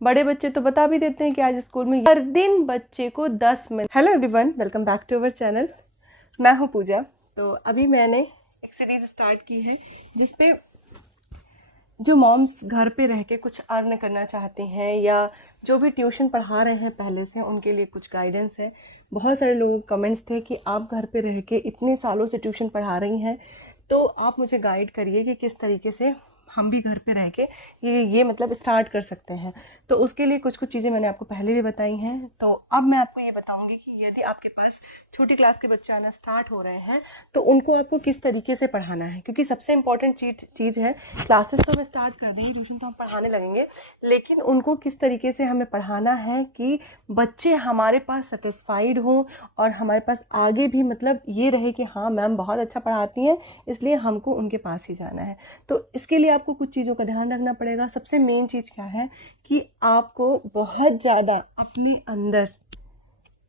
बड़े बच्चे तो बता भी देते हैं कि आज स्कूल में हर दिन बच्चे को 10 minute. Hello everyone, welcome back to our channel. मैं हूं पूजा। तो अभी मैंने एक सीरीज स्टार्ट की है जिसपे जो मॉम्स घर पे रह के कुछ अर्न करना चाहते हैं या जो भी ट्यूशन पढ़ा रहे हैं पहले से, उनके लिए कुछ गाइडेंस है। बहुत सारे लोगों के कमेंट्स थे कि आप घर पे रह के इतने सालों से ट्यूशन पढ़ा रही हैं, तो आप मुझे गाइड करिए कि किस तरीके से हम भी घर पे रह के ये मतलब स्टार्ट कर सकते हैं। तो उसके लिए कुछ कुछ चीज़ें मैंने आपको पहले भी बताई हैं। तो अब मैं आपको ये बताऊंगी कि यदि आपके पास छोटी क्लास के बच्चे आना स्टार्ट हो रहे हैं तो उनको आपको किस तरीके से पढ़ाना है, क्योंकि सबसे इंपॉर्टेंट चीज़ है, क्लासेस तो हमें स्टार्ट कर देंगे, ट्यूशन तो हम पढ़ाने लगेंगे, लेकिन उनको किस तरीके से हमें पढ़ाना है कि बच्चे हमारे पास सेटिस्फाइड हों और हमारे पास आगे भी मतलब ये रहे कि हाँ मैम बहुत अच्छा पढ़ाती हैं, इसलिए हमको उनके पास ही जाना है। तो इसके लिए आपको कुछ चीज़ों का ध्यान रखना पड़ेगा। सबसे मेन चीज़ क्या है कि आपको बहुत ज़्यादा अपने अंदर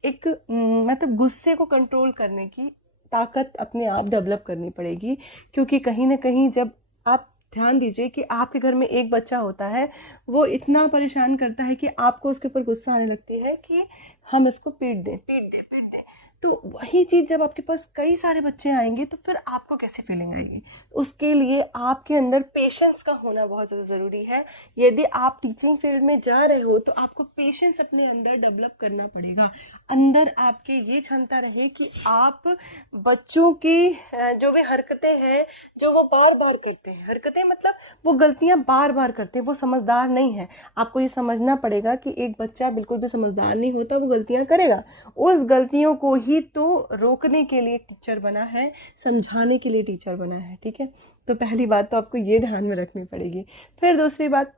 एक मतलब गुस्से को कंट्रोल करने की ताकत अपने आप डेवलप करनी पड़ेगी। क्योंकि कहीं ना कहीं जब आप ध्यान दीजिए कि आपके घर में एक बच्चा होता है, वो इतना परेशान करता है कि आपको उसके ऊपर गुस्सा आने लगती है कि हम इसको पीट दें पीट दें पीट दें। तो वही चीज़ जब आपके पास कई सारे बच्चे आएंगे तो फिर आपको कैसी फीलिंग आएगी। उसके लिए आपके अंदर पेशेंस का होना बहुत ज़्यादा ज़रूरी है। यदि आप टीचिंग फील्ड में जा रहे हो तो आपको पेशेंस अपने अंदर डेवलप करना पड़ेगा। अंदर आपके ये क्षमता रहे कि आप बच्चों की जो भी हरकतें हैं, जो वो बार बार करते हैं, हरकतें मतलब वो गलतियां बार बार करते हैं, वो समझदार नहीं है। आपको ये समझना पड़ेगा कि एक बच्चा बिल्कुल भी समझदार नहीं होता, वो गलतियां करेगा। उस गलतियों को ही तो रोकने के लिए टीचर बना है, समझाने के लिए टीचर बना है। ठीक है, तो पहली बात तो आपको ये ध्यान में रखनी पड़ेगी। फिर दूसरी बात,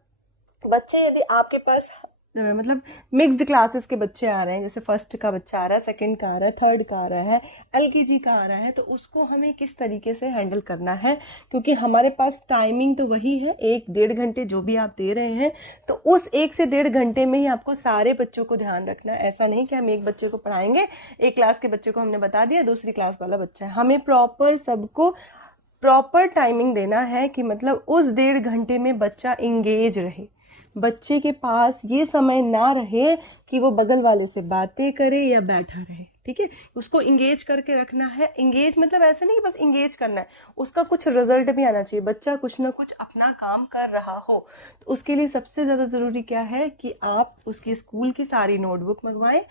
बच्चे यदि आपके पास मतलब मिक्स्ड क्लासेस के बच्चे आ रहे हैं, जैसे फर्स्ट का बच्चा आ रहा है, सेकंड का आ रहा है, थर्ड का आ रहा है, एलकेजी का आ रहा है, तो उसको हमें किस तरीके से हैंडल करना है। क्योंकि हमारे पास टाइमिंग तो वही है, 1-1.5 घंटे जो भी आप दे रहे हैं, तो उस 1 से 1.5 घंटे में ही आपको सारे बच्चों को ध्यान रखना है। ऐसा नहीं कि हम एक बच्चे को पढ़ाएंगे, एक क्लास के बच्चे को हमने बता दिया, दूसरी क्लास वाला बच्चा है। हमें प्रॉपर सबको प्रॉपर टाइमिंग देना है कि मतलब उस 1.5 घंटे में बच्चा इंगेज रहे। बच्चे के पास ये समय ना रहे कि वो बगल वाले से बातें करे या बैठा रहे। ठीक है, उसको इंगेज करके रखना है। इंगेज मतलब ऐसे नहीं कि बस इंगेज करना है, उसका कुछ रिजल्ट भी आना चाहिए, बच्चा कुछ ना कुछ अपना काम कर रहा हो। तो उसके लिए सबसे ज़्यादा ज़रूरी क्या है कि आप उसके स्कूल की सारी नोटबुक मंगवाएं।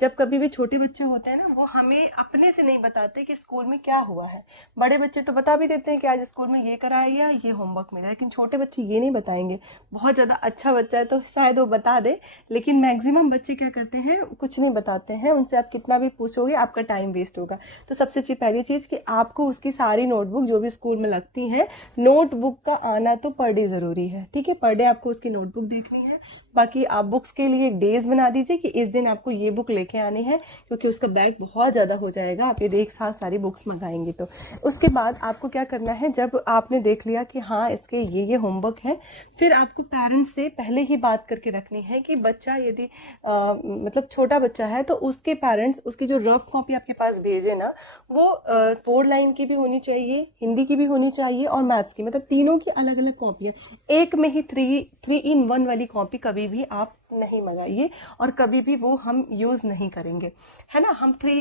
जब कभी भी छोटे बच्चे होते हैं ना, वो हमें अपने से नहीं बताते कि स्कूल में क्या हुआ है। बड़े बच्चे तो बता भी देते हैं कि आज स्कूल में ये कराया या ये होमवर्क मिला, लेकिन छोटे बच्चे ये नहीं बताएंगे। बहुत ज़्यादा अच्छा बच्चा है तो शायद वो बता दे, लेकिन मैक्सिमम बच्चे क्या करते हैं, कुछ नहीं बताते हैं। उनसे आप कितना भी पूछोगे आपका टाइम वेस्ट होगा। तो सबसे पहली चीज़ कि आपको उसकी सारी नोटबुक जो भी स्कूल में लगती हैं, नोटबुक का आना तो पर डे ज़रूरी है। ठीक है, पर डे आपको उसकी नोटबुक देखनी है। बाकी आप बुक्स के लिए डेज बना दीजिए कि इस दिन आपको ये बुक लेके आनी है, क्योंकि उसका बैग बहुत ज़्यादा हो जाएगा आप यदि एक साथ सारी बुक्स मंगाएंगे तो। उसके बाद आपको क्या करना है, जब आपने देख लिया कि हाँ इसके ये होमवर्क है, फिर आपको पेरेंट्स से पहले ही बात करके रखनी है कि बच्चा यदि मतलब छोटा बच्चा है तो उसके पेरेंट्स उसकी जो रफ कॉपी आपके पास भेजे ना, वो 4 लाइन की भी होनी चाहिए, हिंदी की भी होनी चाहिए और मैथ्स की, मतलब तीनों की अलग अलग कॉपियाँ। एक में ही 3 in 1 वाली कॉपी कभी भी आप नहीं मंगाइए और कभी भी वो हम यूज़ नहीं करेंगे, है ना। हम 3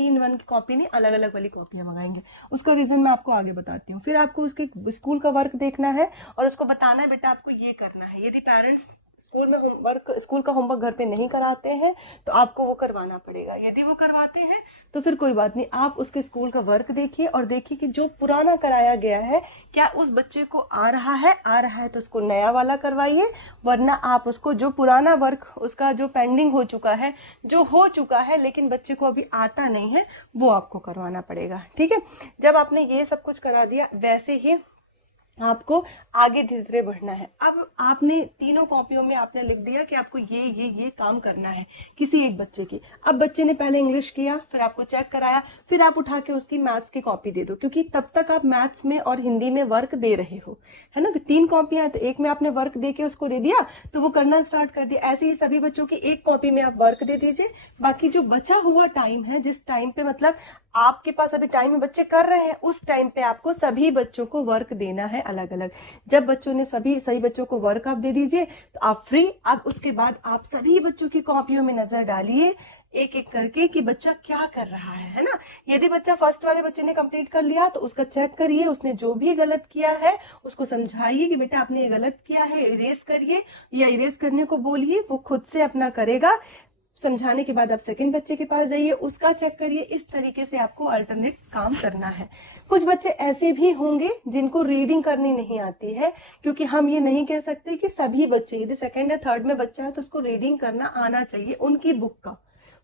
in 1 की कॉपी नहीं, अलग अलग वाली कॉपियाँ मंगाएंगे। उसका रीज़न मैं आपको आगे बताती हूँ। फिर आपको उसके स्कूल का वर्क देखना है और उसको बताना है बेटा आपको ये करना है। यदि पेरेंट्स स्कूल का होमवर्क घर पे नहीं कराते हैं तो आपको वो करवाना पड़ेगा। यदि वो करवाते हैं तो फिर कोई बात नहीं, आप उसके स्कूल का वर्क देखिए और देखिए कि जो पुराना कराया गया है क्या उस बच्चे को आ रहा है तो उसको नया वाला करवाइए, वरना आप उसको जो पुराना वर्क उसका जो पेंडिंग हो चुका है, जो हो चुका है लेकिन बच्चे को अभी आता नहीं है, वो आपको करवाना पड़ेगा। ठीक है, जब आपने ये सब कुछ करा दिया, वैसे ही आपको आगे धीरे धीरे बढ़ना है। अब आपने तीनों कॉपियों में आपने लिख दिया कि आपको ये काम करना है किसी एक बच्चे की। अब बच्चे ने पहले इंग्लिश किया, फिर आपको चेक कराया, फिर आप उठा के उसकी मैथ्स की कॉपी दे दो, क्योंकि तब तक आप मैथ्स में और हिंदी में वर्क दे रहे हो, है ना। 3 कॉपियां, तो एक में आपने वर्क दे के उसको दे दिया तो वो करना स्टार्ट कर दिया। ऐसे ही सभी बच्चों की एक कॉपी में आप वर्क दे दीजिए। बाकी जो बचा हुआ टाइम है, जिस टाइम पे मतलब आपके पास अभी टाइम बच्चे कर रहे हैं, उस टाइम पे आपको सभी बच्चों को वर्क देना है अलग अलग। जब बच्चों ने सभी बच्चों को वर्क आप दे दीजिए तो आप फ्री। अब उसके बाद आप सभी बच्चों की कॉपियों में नजर डालिए एक एक करके कि बच्चा क्या कर रहा है ना। यदि बच्चा फर्स्ट वाले बच्चे ने कंप्लीट कर लिया तो उसका चेक करिए, उसने जो भी गलत किया है उसको समझाइए कि बेटा आपने ये गलत किया है, इरेज करिए या इरेज करने को बोलिए, वो खुद से अपना करेगा। समझाने के बाद आप सेकंड बच्चे के पास जाइए, उसका चेक करिए। इस तरीके से आपको अल्टरनेट काम करना है। कुछ बच्चे ऐसे भी होंगे जिनको रीडिंग करनी नहीं आती है, क्योंकि हम ये नहीं कह सकते कि सभी बच्चे, यदि सेकंड या थर्ड में बच्चा है तो उसको रीडिंग करना आना चाहिए। उनकी बुक का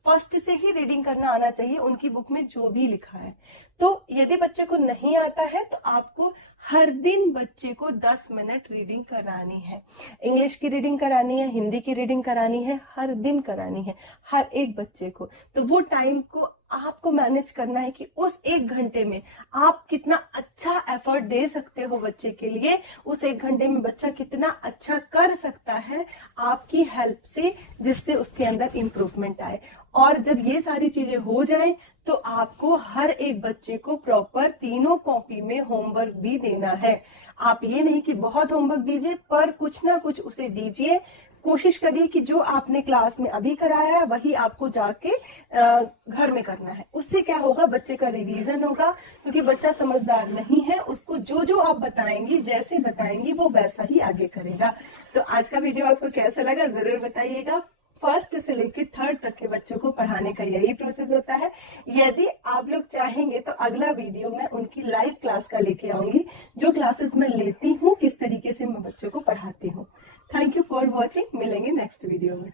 फर्स्ट से ही रीडिंग करना आना चाहिए, उनकी बुक में जो भी लिखा है। तो यदि बच्चे को नहीं आता है तो आपको हर दिन बच्चे को 10 मिनट रीडिंग करानी है। इंग्लिश की रीडिंग करानी है, हिंदी की रीडिंग करानी है, हर दिन करानी है हर एक बच्चे को। तो वो टाइम को आपको मैनेज करना है कि उस 1 घंटे में आप कितना अच्छा एफर्ट दे सकते हो बच्चे के लिए, उस 1 घंटे में बच्चा कितना अच्छा कर सकता है आपकी हेल्प से, जिससे उसके अंदर इंप्रूवमेंट आए। और जब ये सारी चीजें हो जाएं तो आपको हर एक बच्चे को प्रॉपर तीनों कॉपी में होमवर्क भी देना है। आप ये नहीं कि बहुत होमवर्क दीजिए, पर कुछ ना कुछ उसे दीजिए। कोशिश करिए कि जो आपने क्लास में अभी कराया है वही आपको जाके घर में करना है। उससे क्या होगा, बच्चे का रिवीजन होगा, क्योंकि बच्चा समझदार नहीं है, उसको जो जो आप बताएंगी, जैसे बताएंगी वो वैसा ही आगे करेगा। तो आज का वीडियो आपको कैसा लगा जरूर बताइएगा। फर्स्ट से लेकर थर्ड तक के बच्चों को पढ़ाने का यही प्रोसेस होता है। यदि आप लोग चाहेंगे तो अगला वीडियो मैं उनकी लाइव क्लास का लेके आऊंगी, जो क्लासेस मैं लेती हूँ, किस तरीके से मैं बच्चों को पढ़ाती हूँ। Thank you for watching. मिलेंगे नेक्स्ट वीडियो में।